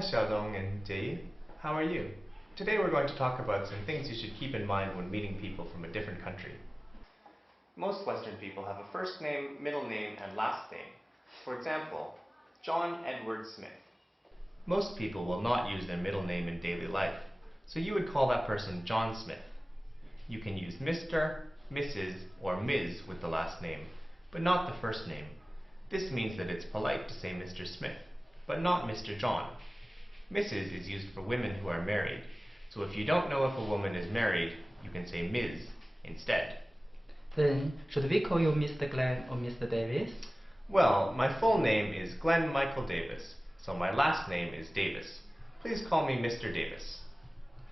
Hi Xiaodong and Jie, how are you? Today we're going to talk about some things you should keep in mind when meeting people from a different country. Most Western people have a first name, middle name, and last name. For example, John Edward Smith. Most people will not use their middle name in daily life, so you would call that person John Smith. You can use Mr., Mrs., or Ms. with the last name, but not the first name. This means that it's polite to say Mr. Smith, but not Mr. John. Mrs. is used for women who are married, so if you don't know if a woman is married, you can say Ms. instead. Then, should we call you Mr. Glenn or Mr. Davis? Well, my full name is Glenn Michael Davis, so my last name is Davis. Please call me Mr. Davis.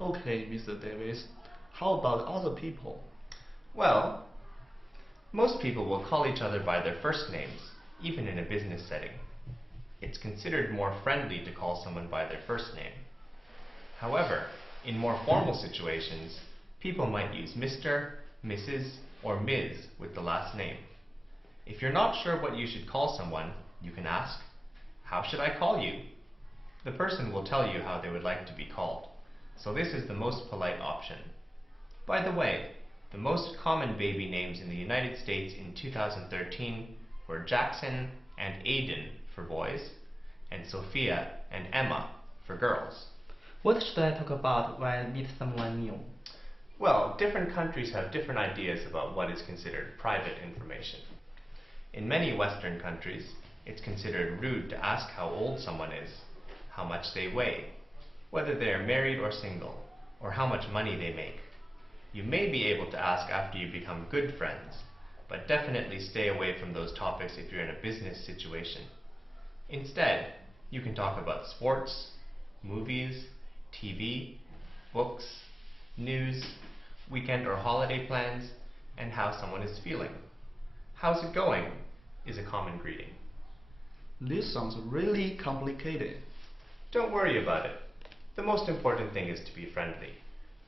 Okay, Mr. Davis. How about other people? Well, most people will call each other by their first names, even in a business setting. It's considered more friendly to call someone by their first name. However, in more formal situations, people might use Mr., Mrs., or Ms. with the last name. If you're not sure what you should call someone, you can ask, "How should I call you?" The person will tell you how they would like to be called, so this is the most polite option. By the way, the most common baby names in the United States in 2013 were Jackson and Aiden for boys, and Sophia and Emma for girls. What should I talk about when I meet someone new? Well, different countries have different ideas about what is considered private information. In many Western countries, it's considered rude to ask how old someone is, how much they weigh, whether they are married or single, or how much money they make. You may be able to ask after you become good friends, but definitely stay away from those topics if you're in a business situation. Instead, you can talk about sports, movies, TV, books, news, weekend or holiday plans, and how someone is feeling. "How's it going?" is a common greeting. This sounds really complicated. Don't worry about it. The most important thing is to be friendly.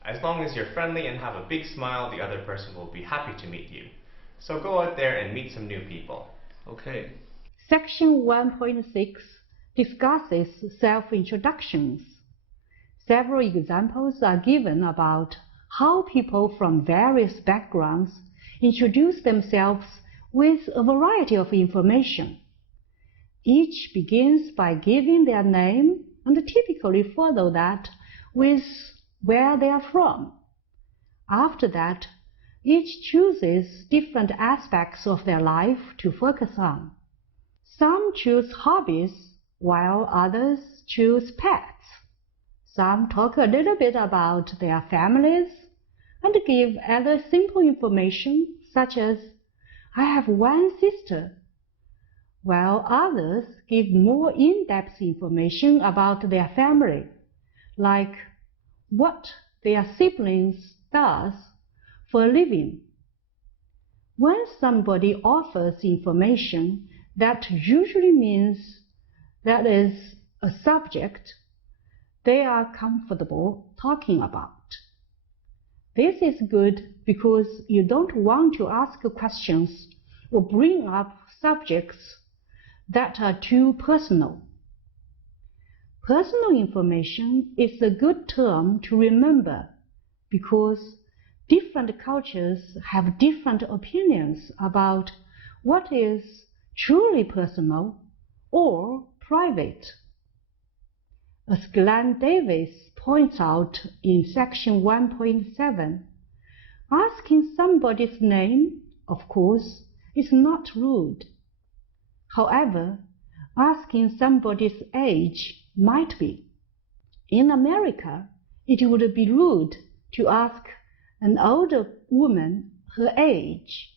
As long as you're friendly and have a big smile, the other person will be happy to meet you. So go out there and meet some new people. Okay. Section 1.6 discusses self-introductions. Several examples are given about how people from various backgrounds introduce themselves with a variety of information. Each begins by giving their name and typically follow that with where they are from. After that, each chooses different aspects of their life to focus on. Some choose hobbies, while others choose pets. Some talk a little bit about their families and give other simple information such as, "I have one sister," while others give more in-depth information about their family, like what their siblings does for a living. When somebody offers information, that usually means that is a subject they are comfortable talking about. This is good because you don't want to ask questions or bring up subjects that are too personal. Personal information is a good term to remember because different cultures have different opinions about what is truly personal or private. As Glenn Davis points out in section 1.7, asking somebody's name, of course, is not rude. However, asking somebody's age might be. In America, it would be rude to ask an older woman her age.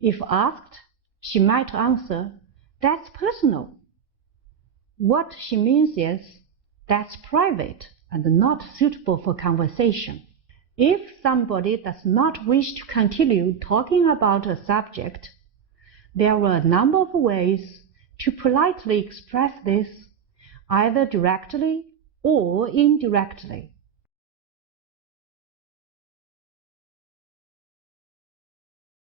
If asked, she might answer, "That's personal." What she means is, "That's private and not suitable for conversation." If somebody does not wish to continue talking about a subject, there are a number of ways to politely express this, either directly or indirectly.